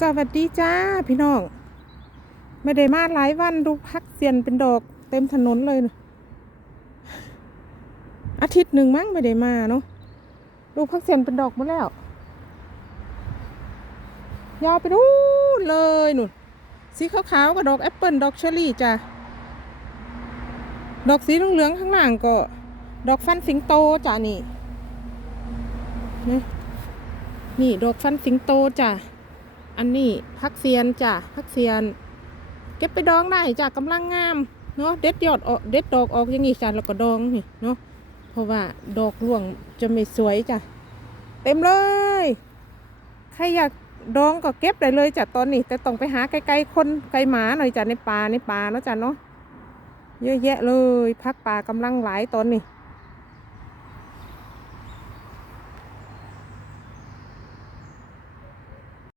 สวัสดีจ้าพี่น้อง ไม่ได้มาหลายวันดูพักเซียนเป็นดอกเต็มถนนเลยนะอาทิตย์หนึ่งมั้งไม่ได้มาเนาะดูพักเซียนเป็นดอกหมดแล้วยาวไปนู่นเลยหนู่นสีขาวๆก็ดอกแอปเปิลดอกเชอรี่จ้ะดอกสีเหลืองๆข้างล่างก็ ดอกฟันสิงโตจ้ะนี่นะนี่ดอกฟันสิงโตจ้ะ อันนี้พักเซียนจ้ะพักเซียน เก็บไปดองได้จ้ะกำลังงามเนาะเด็ดยอดออกเด็ดดอกออกอย่างนี้จ้ะแล้วก็ดองนี่เนาะเพราะว่าดอกร่วงจะไม่สวยจ้ะเต็มเลยใครอยากดองก็เก็บได้เลยจ้ะตอนนี้ แต่ต้องไปหาไกลๆคนไกลหมาหน่อยจ้ะในป่าในป่าแล้วจ้ะเนาะเยอะแยะเลยพักป่ากำลังหลายตอนนี้